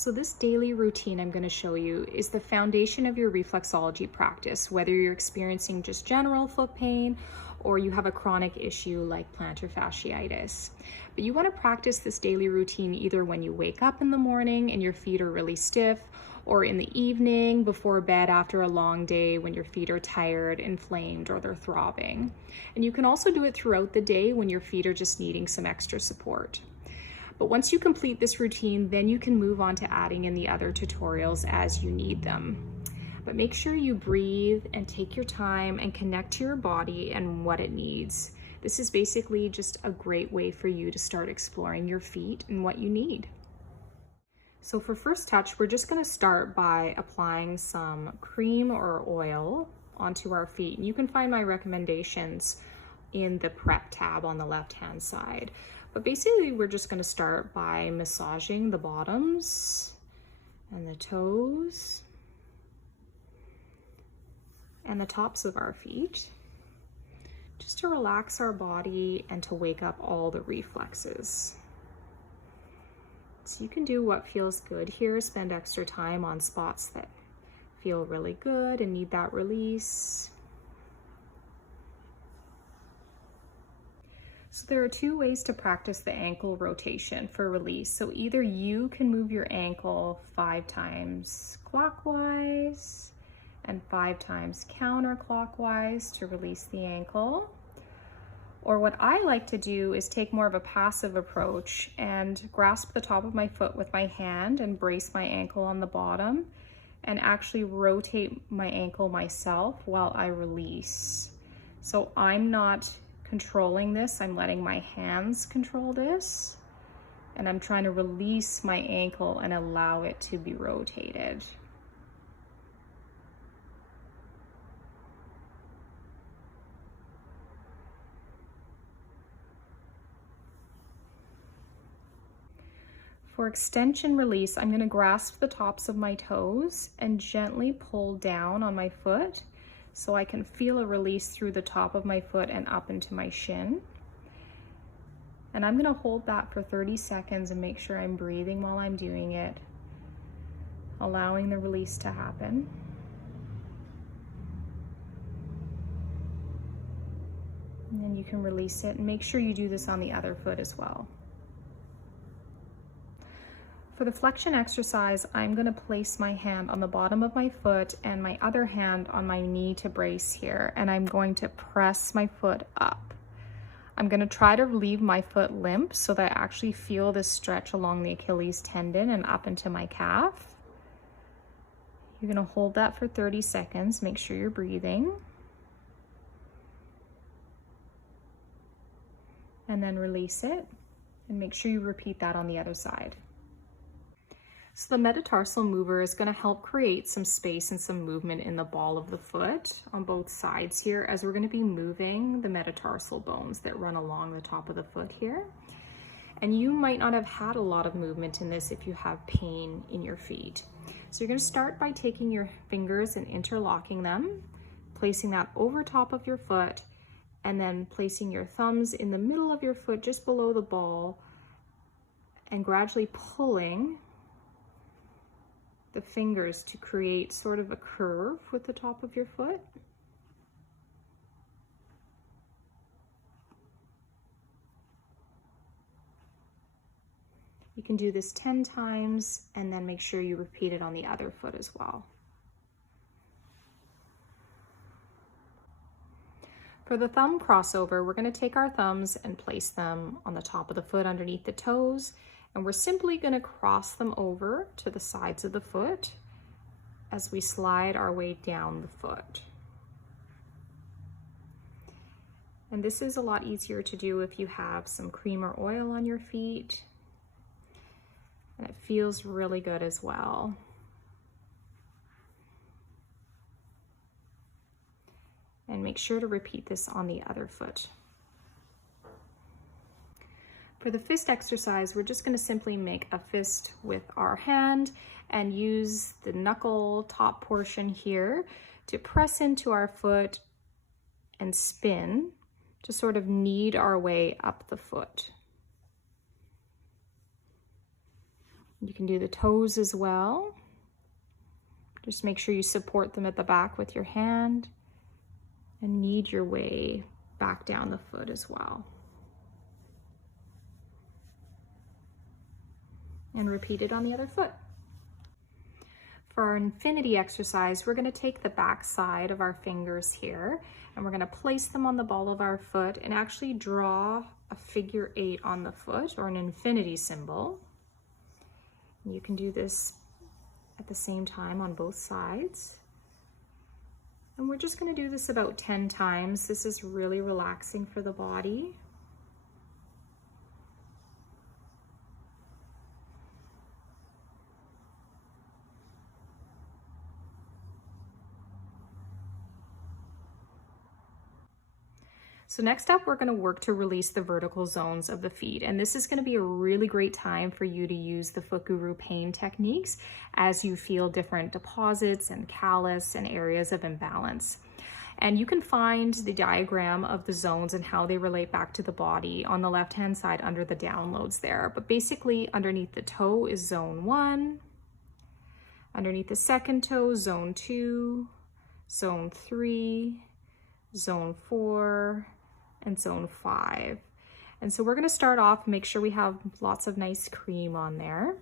So this daily routine I'm going to show you is the foundation of your reflexology practice, whether you're experiencing just general foot pain or you have a chronic issue like plantar fasciitis. But you want to practice this daily routine either when you wake up in the morning and your feet are really stiff, or in the evening before bed after a long day when your feet are tired, inflamed, or they're throbbing. And you can also do it throughout the day when your feet are just needing some extra support. But once you complete this routine, then you can move on to adding in the other tutorials as you need them. But make sure you breathe and take your time and connect to your body and what it needs. This is basically just a great way for you to start exploring your feet and what you need. So for first touch, we're just going to start by applying some cream or oil onto our feet. And you can find my recommendations in the prep tab on the left-hand side. But basically, we're just going to start by massaging the bottoms and the toes and the tops of our feet, just to relax our body and to wake up all the reflexes. So you can do what feels good here, spend extra time on spots that feel really good and need that release. So there are two ways to practice the ankle rotation for release. So either you can move your ankle 5 times clockwise and 5 times counterclockwise to release the ankle. Or what I like to do is take more of a passive approach and grasp the top of my foot with my hand and brace my ankle on the bottom and actually rotate my ankle myself while I release. So I'm not controlling this, I'm letting my hands control this, and I'm trying to release my ankle and allow it to be rotated. For extension release, I'm going to grasp the tops of my toes and gently pull down on my foot so I can feel a release through the top of my foot and up into my shin. And I'm going to hold that for 30 seconds and make sure I'm breathing while I'm doing it, allowing the release to happen. And then you can release it, and make sure you do this on the other foot as well. For the flexion exercise, I'm going to place my hand on the bottom of my foot and my other hand on my knee to brace here, and I'm going to press my foot up. I'm going to try to leave my foot limp so that I actually feel this stretch along the Achilles tendon and up into my calf. You're going to hold that for 30 seconds. Make sure you're breathing. And then release it, and make sure you repeat that on the other side. So the metatarsal mover is going to help create some space and some movement in the ball of the foot on both sides here, as we're going to be moving the metatarsal bones that run along the top of the foot here. And you might not have had a lot of movement in this if you have pain in your feet. So you're going to start by taking your fingers and interlocking them, placing that over top of your foot, and then placing your thumbs in the middle of your foot just below the ball, and gradually pulling the fingers to create sort of a curve with the top of your foot. You can do this 10 times and then make sure you repeat it on the other foot as well. For the thumb crossover, we're going to take our thumbs and place them on the top of the foot underneath the toes. And we're simply going to cross them over to the sides of the foot as we slide our way down the foot. And this is a lot easier to do if you have some cream or oil on your feet. And it feels really good as well. And make sure to repeat this on the other foot. For the fist exercise, we're just going to simply make a fist with our hand and use the knuckle top portion here to press into our foot and spin to sort of knead our way up the foot. You can do the toes as well. Just make sure you support them at the back with your hand and knead your way back down the foot as well. And repeat it on the other foot. For our infinity exercise, we're going to take the back side of our fingers here and we're going to place them on the ball of our foot and actually draw a figure 8 on the foot, or an infinity symbol. You can do this at the same time on both sides. And we're just going to do this about 10 times. This is really relaxing for the body. So next up, we're going to work to release the vertical zones of the feet. And this is going to be a really great time for you to use the Foot Guru pain techniques as you feel different deposits and callus and areas of imbalance. And you can find the diagram of the zones and how they relate back to the body on the left-hand side under the downloads there. But basically, underneath the toe is zone 1. Underneath the second toe, zone 2, zone 3, zone 4, and zone 5. And so we're going to start off, make sure we have lots of nice cream on there.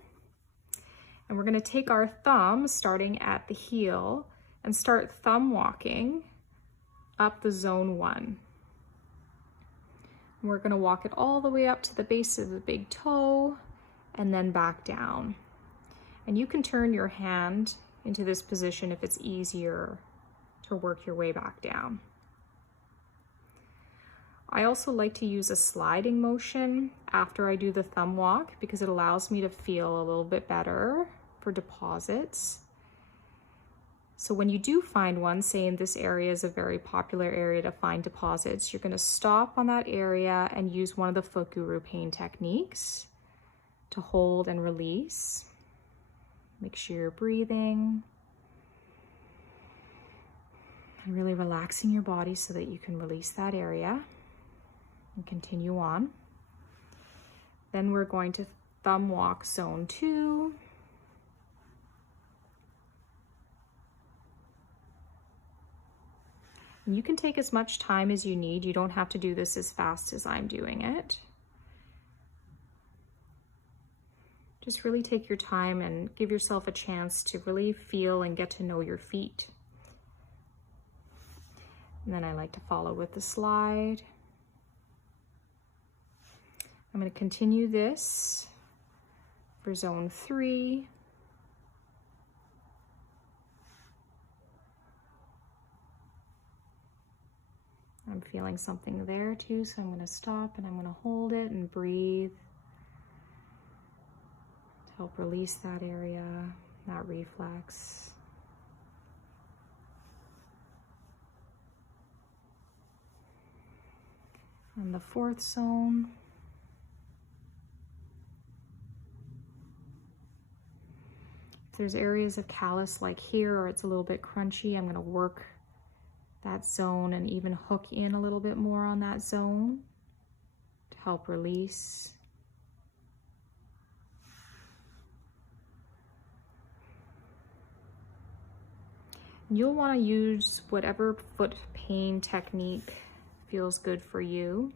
And we're going to take our thumb starting at the heel and start thumb walking up the zone 1. And we're going to walk it all the way up to the base of the big toe and then back down. And you can turn your hand into this position if it's easier to work your way back down. I also like to use a sliding motion after I do the thumb walk because it allows me to feel a little bit better for deposits. So when you do find one, say in this area is a very popular area to find deposits, you're going to stop on that area and use one of the Foot Guru pain techniques to hold and release. Make sure you're breathing and really relaxing your body so that you can release that area. And continue on. Then we're going to thumb walk zone 2. And you can take as much time as you need. You don't have to do this as fast as I'm doing it. Just really take your time and give yourself a chance to really feel and get to know your feet. And then I like to follow with the slide. I'm going to continue this for zone 3. I'm feeling something there too, so I'm going to stop and I'm going to hold it and breathe to help release that area, that reflex. And the 4th zone. There's areas of callus like here, or it's a little bit crunchy, I'm going to work that zone and even hook in a little bit more on that zone to help release. You'll want to use whatever foot pain technique feels good for you.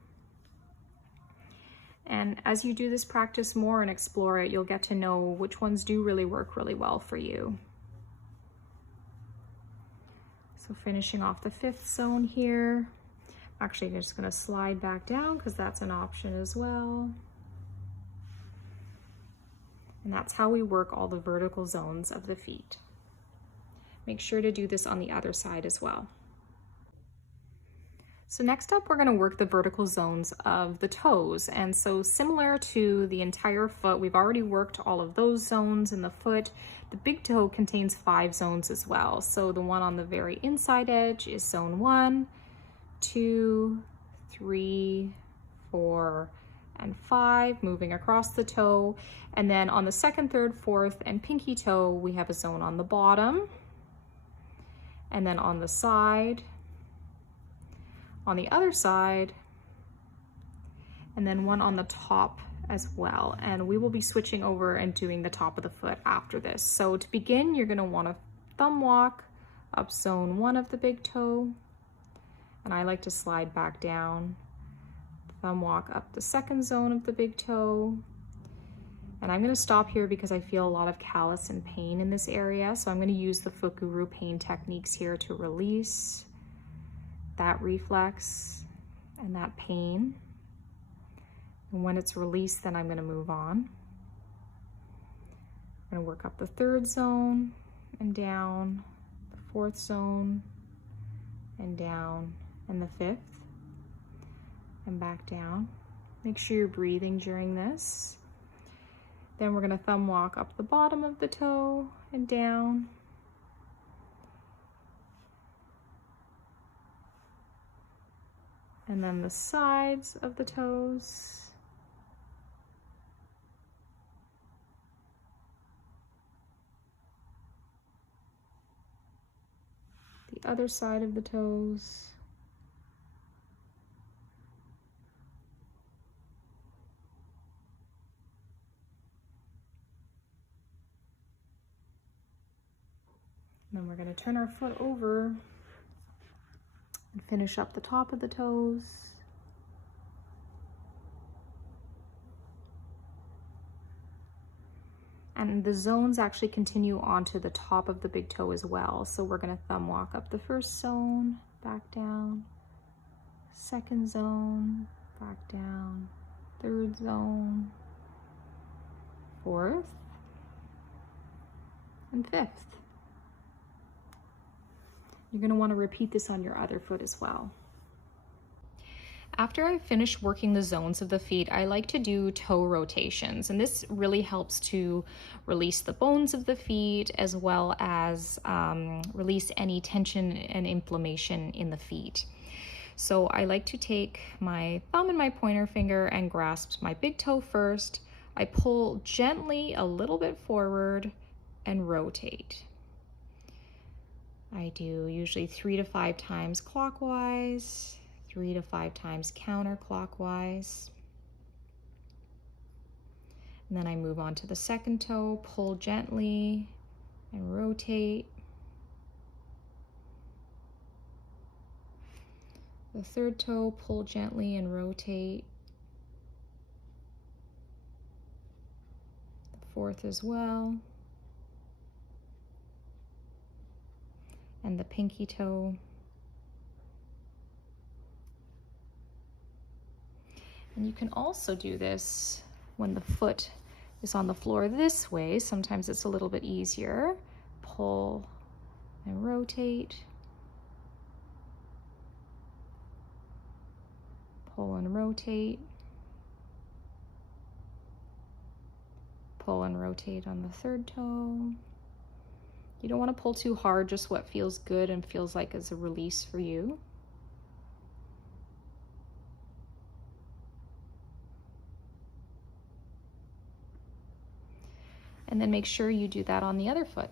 And as you do this practice more and explore it, you'll get to know which ones do really work really well for you. So finishing off the 5th zone here. Actually, I'm just going to slide back down because that's an option as well. And that's how we work all the vertical zones of the feet. Make sure to do this on the other side as well. So next up, we're going to work the vertical zones of the toes. And so similar to the entire foot, we've already worked all of those zones in the foot. The big toe contains 5 zones as well. So the one on the very inside edge is zone 1, 2, 3, 4, and 5, moving across the toe. And then on the 2nd, 3rd, 4th, and pinky toe, we have a zone on the bottom. And then on the side, on the other side, and then one on the top as well. And we will be switching over and doing the top of the foot after this. So to begin, you're gonna wanna thumb walk up zone 1 of the big toe. And I like to slide back down. Thumb walk up the second zone of the big toe. And I'm gonna stop here because I feel a lot of callus and pain in this area. So I'm gonna use the Foot Guru pain techniques here to release that reflex and that pain. And when it's released, then I'm gonna move on. I'm gonna work up the third zone and down, the fourth zone and down, and the fifth, and back down. Make sure you're breathing during this. Then we're gonna thumb walk up the bottom of the toe and down. And then the sides of the toes. The other side of the toes. And then we're going to turn our foot over and finish up the top of the toes. And the zones actually continue onto the top of the big toe as well. So we're going to thumb walk up the first zone, back down, second zone, back down, third zone, fourth, and fifth. You're going to want to repeat this on your other foot as well. After I finish working the zones of the feet, I like to do toe rotations, and this really helps to release the bones of the feet as well as release any tension and inflammation in the feet. So I like to take my thumb and my pointer finger and grasp my big toe first. I pull gently a little bit forward and rotate. I do usually 3 to 5 times clockwise, 3 to 5 times counterclockwise. And then I move on to the second toe, pull gently and rotate. The third toe, pull gently and rotate. The fourth as well. And the pinky toe. And you can also do this when the foot is on the floor this way. Sometimes it's a little bit easier. Pull and rotate. Pull and rotate. Pull and rotate on the third toe. You don't want to pull too hard, just what feels good and feels like is a release for you. And then make sure you do that on the other foot.